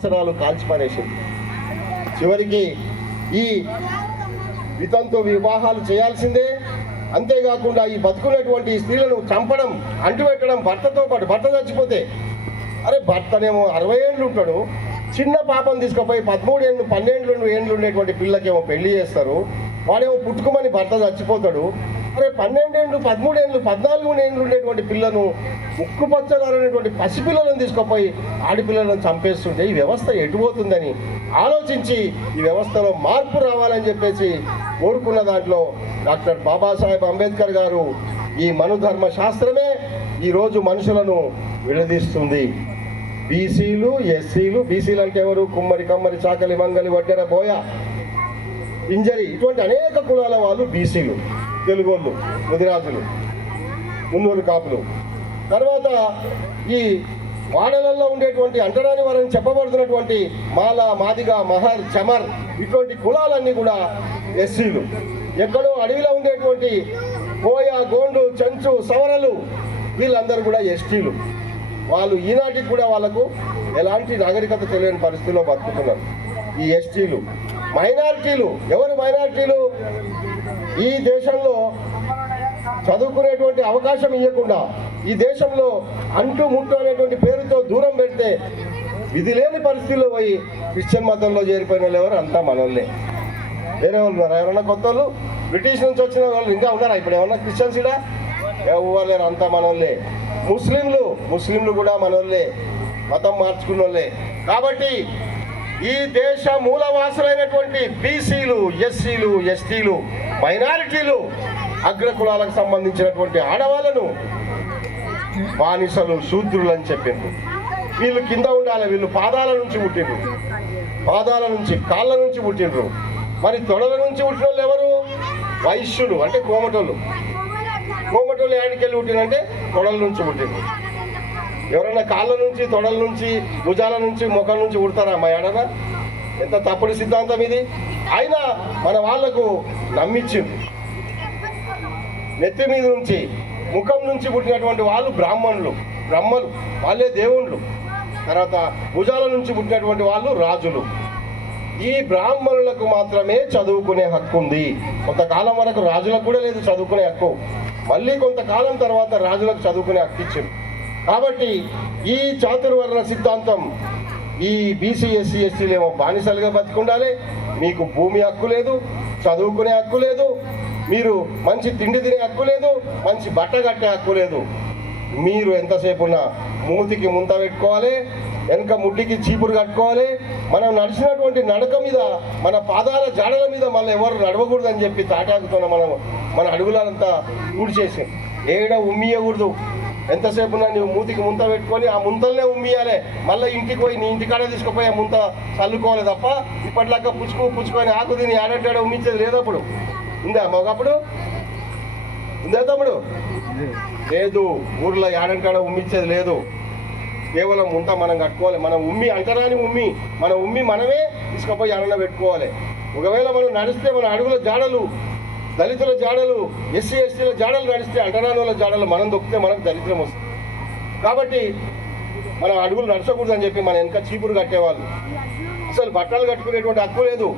సంవత్సరాలు కాల్చిపారేసింది. చివరికి ఈ వితంతు వివాహాలు చేయాల్సిందే. అంతేకాకుండా ఈ బతుకున్నటువంటి స్త్రీలను చంపడం, అంటుపెట్టడం, భర్తతో పాటు భర్త చచ్చిపోతే అరే భర్తనేమో 60 ఏళ్ళు ఉంటాడు, చిన్న పాపను తీసుకుపోయి 13 ఏళ్ళు 12 ఏళ్ళు ఉండేటువంటి పిల్లకేమో పెళ్లి చేస్తారు. వాడేమో పుట్టుకోమని భర్త చచ్చిపోతాడు. అరే 12 ఏళ్ళు 13 ఏళ్ళు 14 ఏళ్ళు ఉండేటువంటి పిల్లను ముక్కుపచ్చలారనేటువంటి పసిపిల్లలను తీసుకుపోయి ఆడపిల్లలను చంపేస్తుంటే ఈ వ్యవస్థ ఎటుపోతుందని ఆలోచించి ఈ వ్యవస్థలో మార్పు రావాలని చెప్పేసి కోరుకున్న దాంట్లో డాక్టర్ బాబాసాహెబ్ అంబేద్కర్ గారు ఈ మనుధర్మ శాస్త్రమే ఈరోజు మనుషులను విడదీస్తుంది. బీసీలు, ఎస్సీలు, బీసీలు అంటే ఎవరు? కుమ్మరి, కమ్మరి, చాకలి, మంగలి, వడ్డెర, బోయ, ఇంజరి, ఇటువంటి అనేక కులాల వాళ్ళు బీసీలు. తెలుగోళ్ళు, ముదిరాజులు, మున్నూరు కాపులు. తర్వాత ఈ వాడలలో ఉండేటువంటి అంటరాని వారని చెప్పబడుతున్నటువంటి మాల, మాదిగ, మహర్, చమర్, ఇటువంటి కులాలన్నీ కూడా ఎస్సీలు. ఎక్కడో అడవిలో ఉండేటువంటి కోయ, గోండు, చెంచు, సవరలు, వీళ్ళందరూ కూడా ఎస్టీలు. వాళ్ళు ఈనాటికి కూడా వాళ్ళకు ఎలాంటి నాగరికత తెలియని పరిస్థితిలో బతుకుతున్నారు ఈ ఎస్టీలు. మైనారిటీలు, ఎవరు మైనారిటీలు? ఈ దేశంలో చదువుకునేటువంటి అవకాశం ఇవ్వకుండా, ఈ దేశంలో అంటు ముట్టు అనేటువంటి పేరుతో దూరం పెడితే విధి లేని పరిస్థితుల్లో పోయి క్రిస్టియన్ మతంలో చేరిపోయిన వాళ్ళు ఎవరు? అంతా మనోళ్ళే. వేరే వాళ్ళు ఉన్నారా? ఎవరన్నా కొత్త వాళ్ళు? బ్రిటిష్ నుంచి వచ్చిన వాళ్ళు ఇంకా ఉన్నారా? ఇప్పుడు ఏమన్నా క్రిస్టియన్స్ కూడా ఎవరు? అంతా మనోళ్ళే. ముస్లింలు కూడా మనోళ్ళే, మతం మార్చుకున్న వాళ్ళే. కాబట్టి ఈ దేశ మూలవాసులైనటువంటి బీసీలు, ఎస్సీలు, ఎస్టీలు, మైనారిటీలు, అగ్రకులాలకు సంబంధించినటువంటి ఆడవాళ్ళను బానిసలు, శూద్రులు అని చెప్పిండ్రు. వీళ్ళు కింద ఉండాలి, వీళ్ళు పాదాల నుంచి పుట్టిండ్రు, పాదాల నుంచి కాళ్ళ నుంచి పుట్టిండ్రు. మరి తొడల నుంచి పుట్టిన వాళ్ళు ఎవరు? వైశ్యులు అంటే కోమటోళ్ళు. కోమటోళ్ళు ఏడికెళ్ళి పుట్టినంటే తొడల నుంచి పుట్టిండ్రు. ఎవరైనా కాళ్ళ నుంచి, తొడల నుంచి, భుజాల నుంచి, ముఖం నుంచి పుడతారా మా ఏడనా? ఎంత తప్పుడు సిద్ధాంతం ఇది. అయినా మన వాళ్లకు నమ్మించింది. నెత్తి మీద నుంచి, ముఖం నుంచి పుట్టినటువంటి వాళ్ళు బ్రాహ్మణులు, బ్రహ్మలు, వాళ్ళే దేవుళ్ళు. తర్వాత భుజాల నుంచి పుట్టినటువంటి వాళ్ళు రాజులు. ఈ బ్రాహ్మణులకు మాత్రమే చదువుకునే హక్కు ఉంది. కొంతకాలం వరకు రాజులకు కూడా లేదు చదువుకునే హక్కు. మళ్ళీ కొంతకాలం తర్వాత రాజులకు చదువుకునే హక్కు ఇచ్చింది. కాబట్టి ఈ చాతుర్వర్ణ సిద్ధాంతం ఈ బీసీ, ఎస్సీ, ఎస్టీలు ఏమో బానిసలుగా బతికుండాలి, మీకు భూమి హక్కు లేదు, చదువుకునే హక్కు లేదు, మీరు మంచి తిండి తినే హక్కు లేదు, మంచి బట్ట కట్టే హక్కు లేదు. మీరు ఎంతసేపు ఉన్నా మూతికి ముంత పెట్టుకోవాలి, వెనక ముడ్డికి చీపురు కట్టుకోవాలి. మనం నడిచినటువంటి నడక మీద, మన పాదాల జాడల మీద మళ్ళీ ఎవరు నడవకూడదని చెప్పి తాటాకుతున్న మన అడుగులంతా ఊడ్చేసి ఏడ ఉమ్మియకూడదు. ఎంతసేపు ఉన్నా నువ్వు మూతికి ముంత పెట్టుకొని ఆ ముంతలనే ఉమ్మియాలి. మళ్ళీ ఇంటికి పోయి నీ ఇంటికాడే తీసుకుపోయి ఆ ముంత చల్లుకోవాలి తప్ప ఇప్పటిలాగా పుచ్చుకొని ఆకు తిని ఆడంటాడ ఉమ్మించేది లేదప్పుడు. ఉందా ఒకప్పుడు? ఉందా తమ్ముడు? లేదు. ఊర్లో ఆడంటాడ ఉమ్మించేది లేదు. కేవలం ముంత మనం కట్టుకోవాలి. మనం అంటరాని మన మనమే తీసుకుపోయి ఆడన పెట్టుకోవాలి. ఒకవేళ మనం నడిస్తే మన అడుగుల జాడలు, దళితుల జాడలు, ఎస్సీ ఎస్టీల జాడలు నడిస్తే, అంటరాని వాళ్ళ జాడలు మనం దొక్కితే మనకు దరిద్రం వస్తుంది. కాబట్టి మనం అడుగులు నడచకూడదని చెప్పి మన వెనక చీపురు కట్టేవాళ్ళు. అసలు బట్టలు కట్టుకునేటువంటి హక్కు లేదు.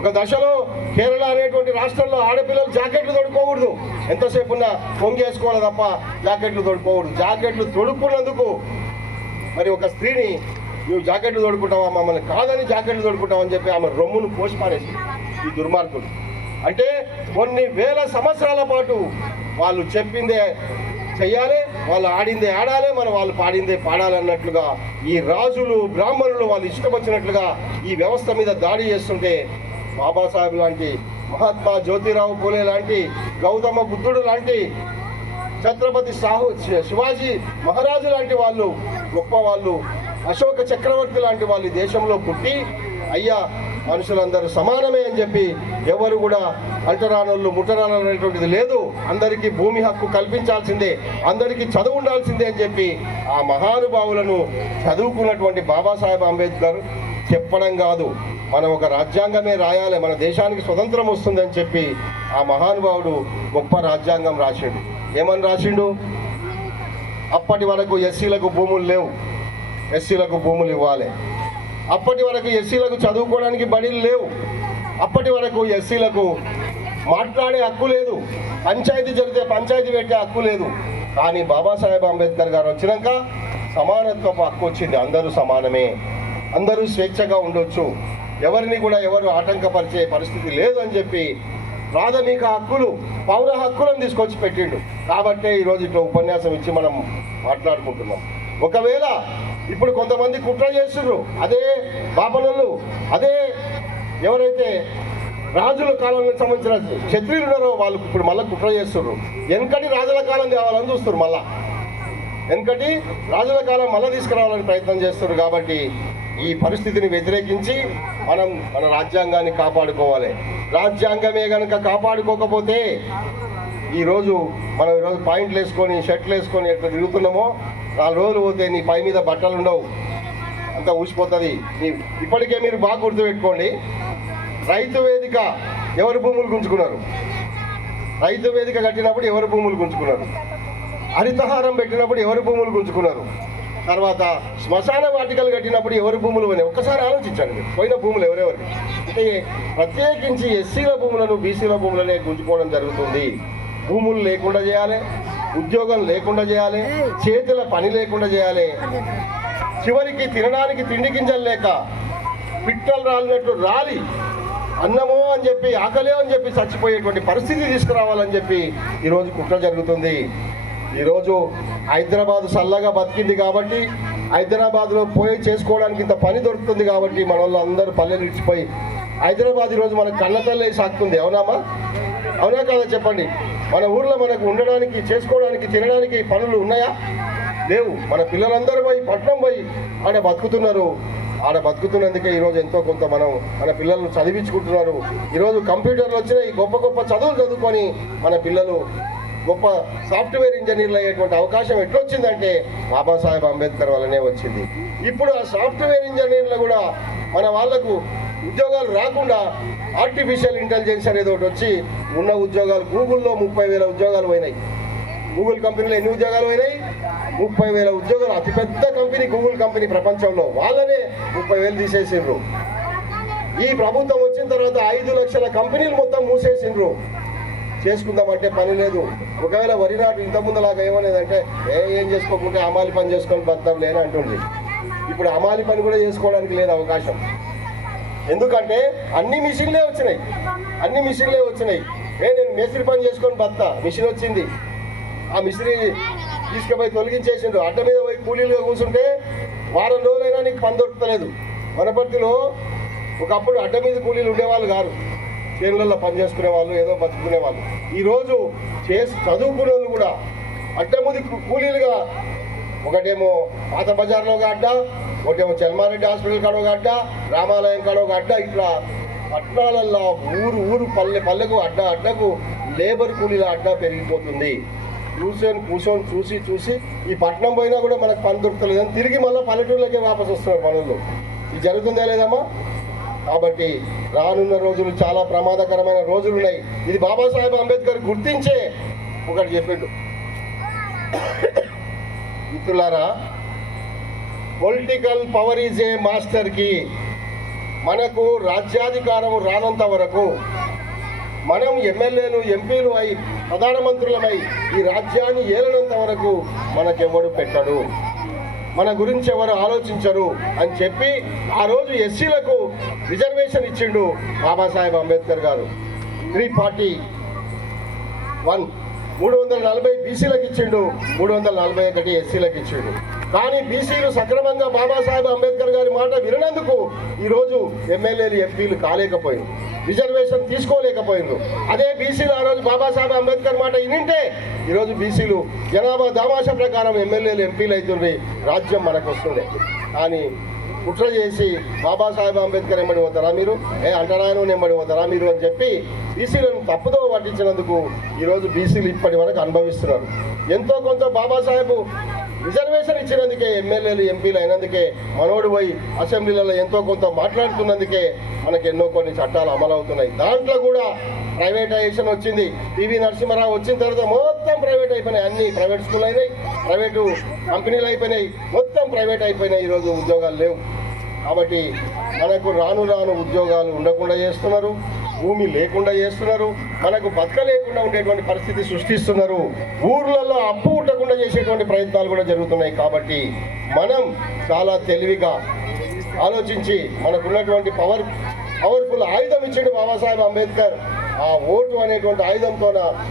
ఒక దశలో కేరళ అనేటువంటి రాష్ట్రంలో ఆడపిల్లలు జాకెట్లు తొడుక్కోకూడదు. ఎంతసేపు ఉన్నా పొంగేసుకోవాలి తప్ప జాకెట్లు తొడుక్కోకూడదు. జాకెట్లు తొడుక్కున్నందుకు మరి ఒక స్త్రీని నువ్వు జాకెట్లు తొడుకుంటావా, మమ్మల్ని కాదని జాకెట్లు తొడుకుంటావు అని చెప్పి ఆమె రొమ్మును కోసి పారేసి ఈ దుర్మార్గులు. అంటే కొన్ని వేల సంవత్సరాల పాటు వాళ్ళు చెప్పిందే చెయ్యాలి, వాళ్ళు ఆడిందే ఆడాలి, మనం వాళ్ళు పాడిందే పాడాలన్నట్లుగా ఈ రాజులు, బ్రాహ్మణులు వాళ్ళు ఇష్టం వచ్చినట్లుగా ఈ వ్యవస్థ మీద దాడి చేస్తుంటే బాబాసాహెబ్ లాంటి, మహాత్మా జ్యోతిరావు పూలే లాంటి, గౌతమ బుద్ధుడు లాంటి, ఛత్రపతి శివాజీ మహారాజు లాంటి వాళ్ళు, గొప్ప వాళ్ళు, అశోక చక్రవర్తి లాంటి వాళ్ళు ఈ దేశంలో పుట్టి అయ్యా మనుషులందరూ సమానమే అని చెప్పి ఎవరు కూడా అంటరానోళ్ళు ముట్టరానోళ్ళు అనేటువంటిది లేదు, అందరికీ భూమి హక్కు కల్పించాల్సిందే, అందరికీ చదువు ఉండాల్సిందే అని చెప్పి ఆ మహానుభావులను చదువుకున్నటువంటి బాబాసాహెబ్ అంబేద్కర్ చెప్పడం కాదు, మనం ఒక రాజ్యాంగమే రాయాలి, మన దేశానికి స్వతంత్రం వస్తుందని చెప్పి ఆ మహానుభావుడు గొప్ప రాజ్యాంగం రాసిండు. ఏమని రాసిండు? అప్పటి వరకు ఎస్సీలకు భూములు లేవు, ఎస్సీలకు భూములు ఇవ్వాలి. అప్పటి వరకు ఎస్సీలకు చదువుకోవడానికి బడులు లేవు. అప్పటి వరకు ఎస్సీలకు మాట్లాడే హక్కు లేదు. పంచాయతీ జరిగితే పంచాయతీ పెట్టే హక్కు లేదు. కానీ బాబాసాహెబ్ అంబేద్కర్ గారు వచ్చినాక సమానత్వపు హక్కు వచ్చింది. అందరూ సమానమే, అందరూ స్వేచ్ఛగా ఉండొచ్చు, ఎవరిని కూడా ఎవరు ఆటంకపరిచే పరిస్థితి లేదు అని చెప్పి ప్రాథమిక హక్కులు, పౌర హక్కులను తీసుకొచ్చి పెట్టిండు. కాబట్టే ఈరోజు ఇట్లా ఉపన్యాసం ఇచ్చి మనం మాట్లాడుకుంటున్నాం. ఒకవేళ ఇప్పుడు కొంతమంది కుట్ర చేస్తున్నారు, అదే బాపనోళ్ళు, అదే ఎవరైతే రాజుల కాలానికి సంబంధించిన క్షత్రియులు ఉన్నారో వాళ్ళు ఇప్పుడు మళ్ళీ కుట్ర చేస్తున్నారు. వెనకటి రాజుల కాలం తేవాలని చూస్తున్నారు, మళ్ళా వెనకటి రాజుల కాలం మళ్ళీ తీసుకురావాలని ప్రయత్నం చేస్తున్నారు. కాబట్టి ఈ పరిస్థితిని వ్యతిరేకించి మనం మన రాజ్యాంగాన్ని కాపాడుకోవాలి. రాజ్యాంగమే కనుక కాపాడుకోకపోతే ఈరోజు మనం ఈరోజు పాయింట్లు వేసుకొని షర్ట్లు వేసుకొని ఎట్లా తిరుగుతున్నామో 4 రోజులు పోతే నీ పై మీద బట్టలు ఉండవు, అంతా ఊసిపోతుంది. ఇప్పటికే మీరు బాగా గుర్తుపెట్టుకోండి, రైతు వేదిక ఎవరు భూములు గుంజుకున్నారు? రైతు వేదిక కట్టినప్పుడు ఎవరు భూములు గుంజుకున్నారు? హరితహారం పెట్టినప్పుడు ఎవరు భూములు గుంజుకున్నారు? తర్వాత శ్మశాన వాటికలు కట్టినప్పుడు ఎవరు భూములు పోయినాయి? ఒక్కసారి ఆలోచించండి మీరు, పోయిన భూములు ఎవరెవరు. అంటే ప్రత్యేకించి ఎస్సీల భూములను బీసీల భూములనే గుంజుకోవడం జరుగుతుంది. భూములు లేకుండా చేయాలి, ఉద్యోగం లేకుండా చేయాలి, చేతుల పని లేకుండా చేయాలి, చివరికి తినడానికి తిండి గింజలు లేక పిట్టలు రాలినట్టు రాలి అన్నమో అని చెప్పి ఆకలే అని చెప్పి చచ్చిపోయేటువంటి పరిస్థితి తీసుకురావాలని చెప్పి ఈరోజు కుట్ర జరుగుతుంది. ఈరోజు హైదరాబాద్ చల్లగా బతికింది కాబట్టి, హైదరాబాద్లో పోయి చేసుకోవడానికి ఇంత పని దొరుకుతుంది కాబట్టి మన వాళ్ళు అందరూ పల్లెలు ఇచ్చిపోయి హైదరాబాద్ ఈరోజు మనకు కళ్ళతల్లే సాకుతుంది. అవునామా? అవునా కాదా చెప్పండి? మన ఊర్లో మనకు ఉండడానికి, చేసుకోవడానికి, తినడానికి పనులు ఉన్నాయా? లేవు. మన పిల్లలందరూ పోయి పట్నం పోయి ఆడ బతుకుతున్నారు. ఆడ బతుకుతున్నందుకే ఈరోజు ఎంతో కొంత మనం మన పిల్లలను చదివించుకుంటున్నారు. ఈరోజు కంప్యూటర్లు వచ్చినాయి, గొప్ప గొప్ప చదువులు చదువుకొని మన పిల్లలు గొప్ప సాఫ్ట్వేర్ ఇంజనీర్లు అయ్యేటువంటి అవకాశం ఎట్లొచ్చిందంటే బాబాసాహెబ్ అంబేద్కర్ వల్లనే వచ్చింది. ఇప్పుడు ఆ సాఫ్ట్వేర్ ఇంజనీర్లు కూడా మన వాళ్లకు ఉద్యోగాలు రాకుండా ఆర్టిఫిషియల్ ఇంటెలిజెన్స్ అనేది ఒకటి వచ్చి ఉన్న ఉద్యోగాలు, గూగుల్లో 30,000 ఉద్యోగాలు పోయినాయి. గూగుల్ కంపెనీలో ఎన్ని ఉద్యోగాలు పోయినాయి? 30,000 ఉద్యోగాలు. అతిపెద్ద కంపెనీ గూగుల్ కంపెనీ ప్రపంచంలో, వాళ్ళనే 30,000 తీసేసిండ్రు. ఈ ప్రభుత్వం వచ్చిన తర్వాత 5 లక్షల కంపెనీలు మొత్తం మూసేసిండ్రు. చేసుకుందామంటే పని లేదు. ఒకవేళ వరి నాటు ఇంతకుముందులాగా ఏమనేదంటే ఏం చేసుకోకుంటే అమాలి పని చేసుకొని బతాం లేని అంటుంది. ఇప్పుడు అమాలి పని కూడా చేసుకోవడానికి లేదు అవకాశం. ఎందుకంటే అన్ని మిషన్లే వచ్చినాయి, అన్ని మిషన్లే వచ్చినాయి. నేను మేస్త్రి పని చేసుకొని బతా, మిషన్ వచ్చింది. ఆ మిస్త్రి తీసుకుపోయి తొలగించేసిండ్రు. అడ్డ మీద పోయి కూలీలుగా కూర్చుంటే వారం రోజులైనా నీకు పని దొరుకుతలేదు. వనపర్తిలో ఒకప్పుడు అడ్డ మీద కూలీలు ఉండేవాళ్ళు కాదు, చేనులలో పని చేసుకునే వాళ్ళు, ఏదో బతుకునే వాళ్ళు. ఈరోజు చదువుకునే వాళ్ళు కూడా అడ్డముది కూలీలుగా, ఒకటేమో పాత బజార్లో ఒక అడ్డ, ఒకటేమో చల్మారెడ్డి హాస్పిటల్ కాడ ఒక అడ్డ, రామాలయం కాడ ఒక అడ్డ, ఇట్లా పట్టణాలల్లో ఊరు పల్లెకు అడ్డకు లేబర్ కూలీల అడ్డ పెరిగిపోతుంది. కూర్చొని చూసి ఈ పట్టణం పోయినా కూడా మనకు పని దొరుకుతలేదని తిరిగి మళ్ళీ పల్లెటూళ్ళకే వాపసు వస్తున్నారు పనులు. ఇది జరుగుతుందా లేదమ్మా? కాబట్టి రానున్న రోజులు చాలా ప్రమాదకరమైన రోజులు ఉన్నాయి. ఇది బాబాసాహెబ్ అంబేద్కర్ గుర్తించే ఒకటి చెప్పిండు. మిత్రులారా, political power is a master కి. మనకు రాజ్యాధికారం రానంత వరకు, మనం ఎమ్మెల్యేలు ఎంపీలు అయి ప్రధానమంత్రులమై ఈ రాజ్యాన్ని ఏలినంత వరకు మనకెవడు పెట్టడు, మన గురించి ఎవరు ఆలోచించరు అని చెప్పి ఆ రోజు ఎస్సీలకు రిజర్వేషన్ ఇచ్చిండు బాబాసాహెబ్ అంబేద్కర్ గారు. 341 340 బీసీలకు ఇచ్చిండు, 341 ఎస్సీలకు ఇచ్చిండు. కానీ బీసీలు సక్రమంగా బాబాసాహెబ్ అంబేద్కర్ గారి మాట విననందుకు ఈరోజు ఎమ్మెల్యేలు ఎంపీలు కాలేకపోయింది, రిజర్వేషన్ తీసుకోలేకపోయింది. అదే బీసీలు ఆ రోజు బాబాసాహెబ్ అంబేద్కర్ మాట వినింటే ఈరోజు బీసీలు జనాభా దామాషా ప్రకారం ఎమ్మెల్యేలు ఎంపీలు అవుతుండే, రాజ్యం మనకు వస్తుండే. కానీ కుట్ర చేసి బాబాసాహెబ్ అంబేద్కర్ ఎంబడి పోతారా మీరు, అంటరాయను ఎంబడి పోతారా మీరు అని చెప్పి బీసీలను తప్పుదో పట్టించినందుకు ఈరోజు బీసీలు ఇప్పటి వరకు అనుభవిస్తున్నారు. ఎంతో కొంత బాబాసాహెబ్ రిజర్వేషన్ ఇచ్చినందుకే, ఎమ్మెల్యేలు ఎంపీలు అయినందుకే, మనోడు పోయి అసెంబ్లీలలో ఎంతో కొంత మాట్లాడుతున్నందుకే మనకు ఎన్నో కొన్ని చట్టాలు అమలవుతున్నాయి. దాంట్లో కూడా ప్రైవేటైజేషన్ వచ్చింది. పివి నరసింహారావు వచ్చిన తర్వాత మొత్తం ప్రైవేట్ అయిపోయినాయి. అన్ని ప్రైవేట్ స్కూల్ అయినాయి, ప్రైవేటు కంపెనీలు అయిపోయినాయి, మొత్తం ప్రైవేట్ అయిపోయినాయి. ఈరోజు ఉద్యోగాలు లేవు. కాబట్టి మనకు రాను రాను ఉద్యోగాలు ఉండకుండా చేస్తున్నారు, భూమి లేకుండా చేస్తున్నారు, మనకు బతకలేకుండా ఉండేటువంటి పరిస్థితి సృష్టిస్తున్నారు, ఊర్లలో అప్పు ఉండకుండా చేసేటువంటి ప్రయత్నాలు కూడా జరుగుతున్నాయి. కాబట్టి మనం చాలా తెలివిగా ఆలోచించి మనకున్నటువంటి పవర్ఫుల్ ఆయుధం ఇచ్చిండు బాబాసాహెబ్ అంబేద్కర్. ఆ ఓటు అనేటువంటి ఆయుధంతో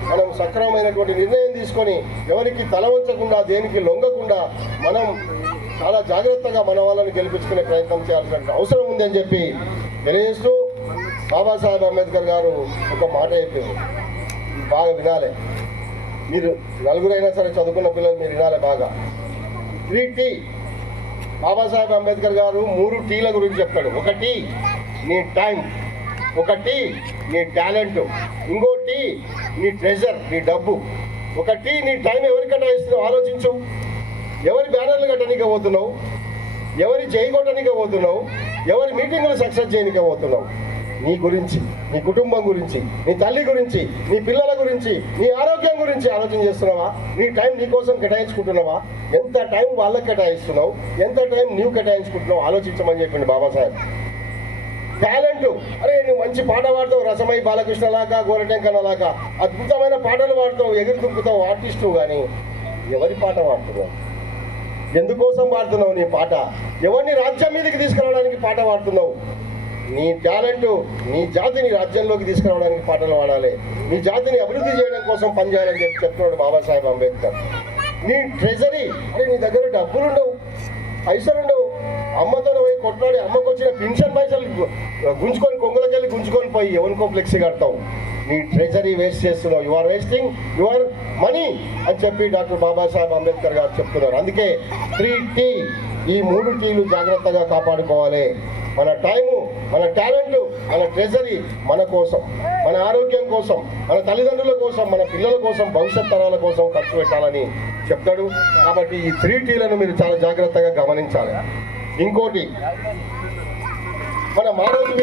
మనం సక్రమమైనటువంటి నిర్ణయం తీసుకొని ఎవరికి తల వంచకుండా దేనికి లొంగకుండా మనం చాలా జాగ్రత్తగా మన వాళ్ళని గెలిపించుకునే ప్రయత్నం చేయాల్సిన అవసరం ఉందని చెప్పి తెలియజేస్తూ బాబాసాహెబ్ అంబేద్కర్ గారు ఒక మాట చెప్పారు, బాగా వినాలి. మీరు నలుగురైనా సరే చదువుకున్న పిల్లలు మీరు వినాలి బాగా. 3T బాబాసాహెబ్ అంబేద్కర్ గారు 3 టీల గురించి చెప్తాడు. ఒకటి నీ టైం, ఒకటి నీ టాలెంట్, ఇంకోటి నీ ట్రెజర్, నీ డబ్బు. ఒకటి నీ టైం ఎవరికి కేటాయిస్తున్నావు ఆలోచించు. ఎవరి బ్యానర్లు కట్టనీకే పోతున్నావు, ఎవరి చేయి కొట్టనీకే పోతున్నావు, ఎవరి మీటింగ్లు సక్సెస్ చేయనీకే పోతున్నావు. నీ గురించి, నీ కుటుంబం గురించి, నీ తల్లి గురించి, నీ పిల్లల గురించి, నీ ఆరోగ్యం గురించి ఆలోచన చేస్తున్నావా? నీ టైం నీ కోసం కేటాయించుకుంటున్నావా? ఎంత టైం వాళ్ళకి కేటాయిస్తున్నావు, ఎంత టైం నీవు కేటాయించుకుంటున్నావు ఆలోచించమని చెప్పింది బాబాసాహెబ్. టాలెంట్, అరే నువ్వు మంచి పాట పాడతావు, రసమై బాలకృష్ణలాగా గోరటెంకనలాగా అద్భుతమైన పాటలు పాడతావు, ఎగురు దుక్కుతావు, ఆర్టిస్టు. కానీ ఎవరి పాట పాడుతున్నావు? ఎందుకోసం పాడుతున్నావు నీ పాట? ఎవరిని రాజ్యం మీదకి తీసుకురావడానికి పాట పాడుతున్నావు? నీ టాలెంట్ నీ జాతిని రాజ్యంలోకి తీసుకురావడానికి పాటలు పాడాలి, నీ జాతిని అభివృద్ధి చేయడం కోసం పనిచేయాలని చెప్పి చెప్తున్నాడు బాబాసాహెబ్ అంబేద్కర్. నీ ట్రెజరీ, అరే నీ దగ్గర డబ్బులుండవు, పైసలుండవు, అమ్మతో పోయి కొట్లాడి అమ్మకు వచ్చిన పెన్షన్ పైసలు గుంజుకొని కొంగలకెళ్ళి గుంజుకొని పోయి ఎవరికో ఫ్లెక్సీ కడతావు. నీ ట్రెజరీ వేస్ట్ చేస్తున్నావు, you are wasting your money అని చెప్పి డాక్టర్ బాబాసాహెబ్ అంబేద్కర్ గారు చెప్తున్నారు. అందుకే 3T, ఈ 3 టీలు జాగ్రత్తగా కాపాడుకోవాలి. మన టైము, మన టాలెంట్, మన ట్రెజరీ మన కోసం, మన ఆరోగ్యం కోసం, మన తల్లిదండ్రుల కోసం, మన పిల్లల కోసం, భవిష్యత్ తరాల కోసం ఖర్చు పెట్టాలని చెప్తాడు. కాబట్టి ఈ 3Tలను మీరు చాలా జాగ్రత్తగా గమనించాలి. ఇంకోటి, మన మారోజు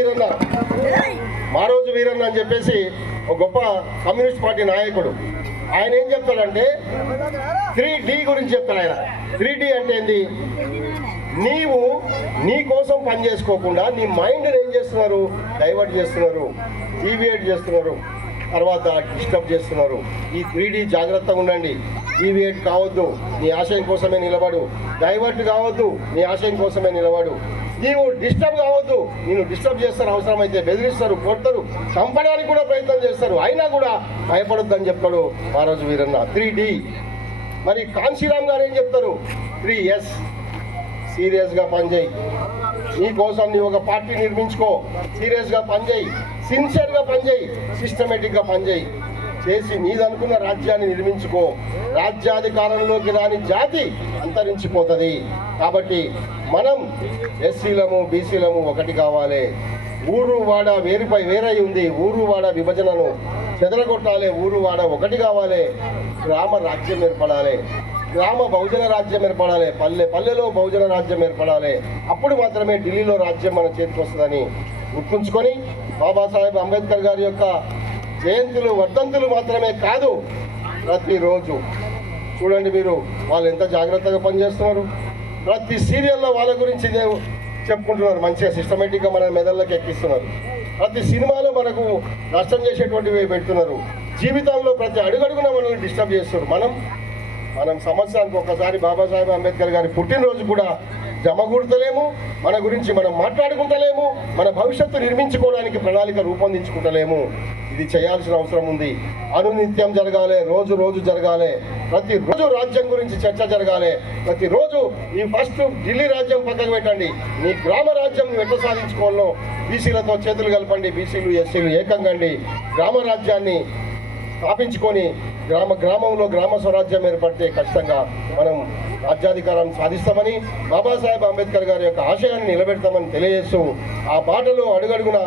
వీరన్న అని చెప్పేసి ఒక గొప్ప కమ్యూనిస్ట్ పార్టీ నాయకుడు. ఆయన ఏం చెప్తాడంటే 3D గురించి చెప్తాడు ఆయన. 3D అంటే ఏంది? నీవు నీ కోసం పని చేసుకోకుండా నీ మైండ్ని ఏం చేస్తున్నారు? డైవర్ట్ చేస్తున్నారు, డీవియేట్ చేస్తున్నారు, తర్వాత డిస్టర్బ్ చేస్తున్నారు. ఈ 3D జాగ్రత్తగా ఉండండి. డీవియేట్ కావద్దు, నీ ఆశయం కోసమే నిలబడు. డైవర్ట్ కావద్దు, నీ ఆశయం కోసమే నిలబడు. నీవు డిస్టర్బ్ కావద్దు, నేను డిస్టర్బ్ చేస్తారు, అవసరమైతే బెదిరిస్తారు, కొడతారు, చంపడానికి కూడా ప్రయత్నం చేస్తారు, అయినా కూడా భయపడొద్దని చెప్తాడు మహారాజు వీరన్న. 3D. మరి కాంశీరామ్ గారు ఏం చెప్తారు? 3S. సీరియస్గా పనిచేయి, నీ కోసం నీ ఒక పార్టీ నిర్మించుకో, సీరియస్గా పనిచేయి, సిన్సియర్గా పనిచేయి, సిస్టమేటిక్గా పనిచేయి, చేసి నీదనుకున్న రాజ్యాన్ని నిర్మించుకో. రాజ్యాధికారంలోకి రాని జాతి అంతరించిపోతుంది. కాబట్టి మనం ఎస్సీలము బీసీలము ఒకటి కావాలి. ఊరు వాడ వేరై ఉంది. ఊరు వాడ విభజనను చెదరగొట్టాలి. ఊరు వాడ ఒకటి కావాలి. గ్రామ రాజ్యం ఏర్పడాలి, గ్రామ బహుజన రాజ్యం ఏర్పడాలి, పల్లెలో బహుజన రాజ్యం ఏర్పడాలి. అప్పుడు మాత్రమే ఢిల్లీలో రాజ్యం మన చేతికి వస్తుందని గుర్తుంచుకొని, బాబాసాహెబ్ అంబేద్కర్ గారి యొక్క జయంతులు వర్ధంతులు మాత్రమే కాదు, ప్రతిరోజు చూడండి మీరు వాళ్ళు ఎంత జాగ్రత్తగా పనిచేస్తున్నారు. ప్రతి సీరియల్లో వాళ్ళ గురించి చెప్పుకుంటున్నారు, మంచిగా సిస్టమేటిక్గా మన మెదళ్ళకి ఎక్కిస్తున్నారు. ప్రతి సినిమాలో మనకు నష్టం చేసేటువంటివి పెడుతున్నారు. జీవితంలో ప్రతి అడుగడుగున మనల్ని డిస్టర్బ్ చేస్తున్నారు. మనం సంవత్సరానికి ఒక్కసారి బాబాసాహెబ్ అంబేద్కర్ గారి పుట్టినరోజు కూడా జమగూడతలేము, మన గురించి మనం మాట్లాడుకుంటలేము, మన భవిష్యత్తు నిర్మించుకోవడానికి ప్రణాళిక రూపొందించుకుంటలేము. ఇది చేయాల్సిన అవసరం ఉంది. అనునిత్యం జరగాలి, రోజు జరగాలి. ప్రతిరోజు రాజ్యం గురించి చర్చ జరగాలి. ప్రతిరోజు ఈ ఫస్ట్ ఢిల్లీ రాజ్యం పక్కకు పెట్టండి, నీ గ్రామ రాజ్యం ఎట్లా సాధించుకోవాలో బీసీలతో చేతులు కలపండి. బీసీలు ఎస్సీలు ఏకంగండి, గ్రామ రాజ్యాన్ని స్థాపించుకొని గ్రామంలో గ్రామ స్వరాజ్యం ఏర్పడితే ఖచ్చితంగా మనం రాజ్యాధికారం సాధిస్తామని, బాబాసాహెబ్ అంబేద్కర్ గారి యొక్క ఆశయాన్ని నిలబెడతామని తెలియజేస్తూ, ఆ బాటలో అడుగడుగున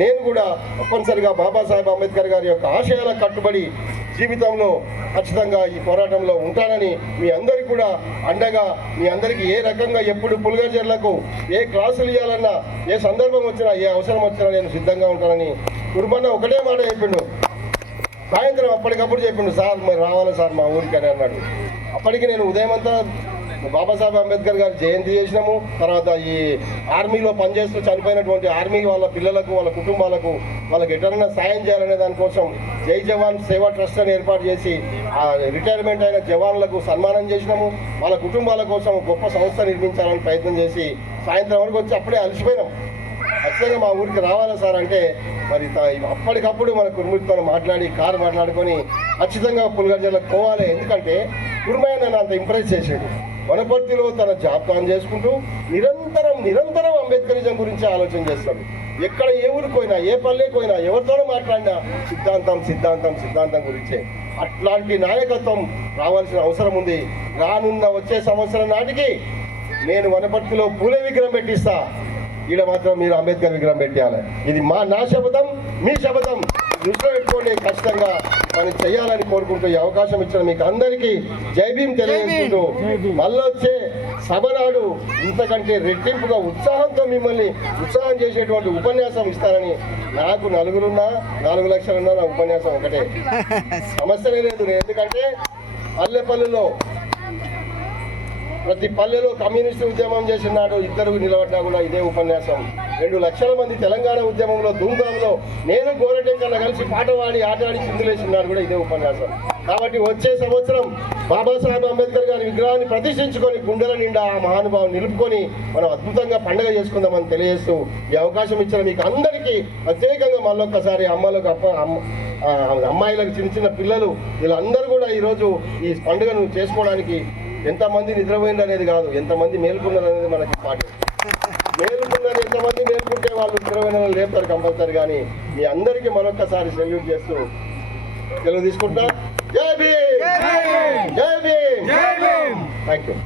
నేను కూడా తప్పనిసరిగా బాబాసాహెబ్ అంబేద్కర్ గారి యొక్క ఆశయాలకు కట్టుబడి జీవితంలో ఖచ్చితంగా ఈ పోరాటంలో ఉంటానని మీ అందరికీ కూడా అండగా, మీ అందరికీ ఏ రకంగా ఎప్పుడు పులిగజర్లకు ఏ క్లాసులు ఇవ్వాలన్నా, ఏ సందర్భం వచ్చినా, ఏ అవసరం వచ్చినా నేను సిద్ధంగా ఉంటానని కుర్బన్న ఒకటే మాట చెప్పిండు. సాయంత్రం అప్పటికప్పుడు చెప్పిండు, సార్ మరి రావాలి సార్ మా ఊరికి అని అన్నాడు. అప్పటికి నేను ఉదయం అంతా బాబాసాహెబ్ అంబేద్కర్ గారి జయంతి చేసినాము. తర్వాత ఈ ఆర్మీలో పనిచేస్తూ చనిపోయినటువంటి ఆర్మీ వాళ్ళ పిల్లలకు, వాళ్ళ కుటుంబాలకు, వాళ్ళకి ఎటైనా సాయం చేయాలనే దానికోసం జై జవాన్ సేవా ట్రస్ట్ అని ఏర్పాటు చేసి ఆ రిటైర్మెంట్ అయిన జవాన్లకు సన్మానం చేసినాము. వాళ్ళ కుటుంబాల కోసం గొప్ప సంస్థ నిర్మించాలని ప్రయత్నం చేసి సాయంత్రం వరకు వచ్చి అప్పుడే అలసిపోయినాం. ఖచ్చితంగా మా ఊరికి రావాలా సార్ అంటే మరి అప్పటికప్పుడు మన కుటుంబంతో మాట్లాడి కారు మాట్లాడుకొని ఖచ్చితంగా పులిగంజలకు పోవాలి. ఎందుకంటే కుటుంబాన్ని నన్ను అంత ఇంప్రెస్ చేసాడు. వనపర్తిలో తన జాబ్ తాను చేసుకుంటూ నిరంతరం అంబేద్కరిజం గురించి ఆలోచన చేస్తాడు. ఎక్కడ ఏ ఊరికి పోయినా, ఏ పల్లెకి పోయినా, ఎవరితోనో మాట్లాడినా సిద్ధాంతం గురించే. అట్లాంటి నాయకత్వం రావాల్సిన అవసరం ఉంది. వచ్చే సంవత్సరం నాటికి నేను వనపర్తిలో పూలే విగ్రహం పెట్టిస్తా. ఈడ మాత్రం మీరు అంబేద్కర్ విగ్రహం పెట్టాలి. ఇది నా శపథం, మీ శపథం. దృష్టిలో పెట్టుకోండి. ఖచ్చితంగా మనం చేయాలని కోరుకుంటూ ఈ అవకాశం ఇచ్చిన మీకు అందరికీ జై భీమ్ తెలియజేసుకుంటూ మళ్ళీ వచ్చే సభ నాడు ఇంతకంటే రెట్టింపుగా ఉత్సాహంతో మిమ్మల్ని ఉత్సాహం చేసేటువంటి ఉపన్యాసం ఇస్తానని, నాకు 4 లక్షలున్నా నా ఉపన్యాసం ఒకటే, సమస్యనే లేదు. ఎందుకంటే పల్లెలో ప్రతి పల్లెలో కమ్యూనిస్టు ఉద్యమం చేసినాడు, ఇద్దరు నిలబడ్డా కూడా ఇదే ఉపన్యాసం. 2 లక్షల మంది తెలంగాణ ఉద్యమంలో ధూమ్ధాంలో నేను గోరటెంకన్న కలిసి పాట పాడి ఆటాడి చిందులేసినాడు కూడా ఇదే ఉపన్యాసం. కాబట్టి వచ్చే సంవత్సరం బాబాసాహెబ్ అంబేద్కర్ గారి విగ్రహాన్ని ప్రతిష్ఠించుకొని గుండెల నిండా ఆ మహానుభావం నిలుపుకొని మనం అద్భుతంగా పండుగ చేసుకుందామని తెలియజేస్తూ ఈ అవకాశం ఇచ్చిన మీకు అందరికీ ప్రత్యేకంగా మళ్ళొక్కసారి అమ్మాయిలకు చిన్న పిల్లలు వీళ్ళందరూ కూడా ఈరోజు ఈ పండుగను చేసుకోవడానికి ఎంతమంది నిద్రపోయింది అనేది కాదు, ఎంతమంది మేల్కొన్నారు అనేది మనకి ఇంపార్టెంట్. మేల్కొన్నారు, ఎంతమంది మేల్కొంటే వాళ్ళు 20 నెలలు లేపుతారు కంపల్సరీ. కానీ మీ అందరికీ మరొక్కసారి సెల్యూట్ చేస్తూ సెలవు తీసుకుంటా. జై భీమ్, జై భీమ్, థ్యాంక్ యూ.